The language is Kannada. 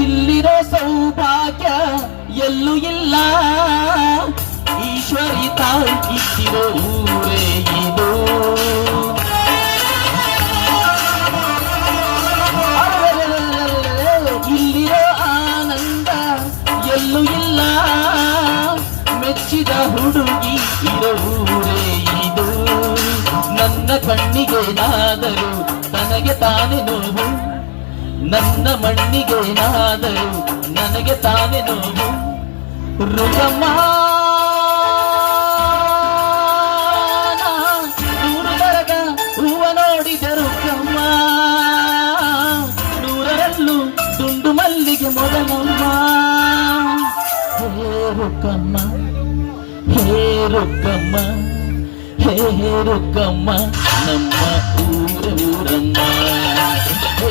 ಇಲ್ಲಿರೋ ಸೌಭಾಗ್ಯ ಎಲ್ಲೂ ಇಲ್ಲ, ಈಶ್ವರಿ ತಾಯಿ ಇಟ್ಟಿರೋ ಊರೇ ಇದು. ಇಲ್ಲಿರೋ ಆನಂದ ಎಲ್ಲೂ ಇಲ್ಲ, ಮೆಚ್ಚಿದ ಹುಡುಗಿ ಇರೋ ಊರೇ ಇದು. ನನ್ನ ಕಣ್ಣಿಗೇನಾದರೂ ನನಗೆ ತಾನೇ ನೋವು, ನನ್ನ ಮಣ್ಣಿಗೇನಾದರೂ ನನಗೆ ತಾನೇ ನೋವು. ರುಗಮ್ಮ ನೂರು ಬರಗ ಹೂವ ನೋಡಿದರು ಕಮ್ಮ, ನೂರರಲ್ಲೂ ದುಂಡು ಮಲ್ಲಿಗೆ ಮೊದಲಮ್ಮ. ಹೇ ರುಕ್ಕಮ್ಮ, ಹೇ ರುಕ್ಕಮ್ಮ, ಹೇ ರುಕ್ಕಮ್ಮ ನಮ್ಮ ಊ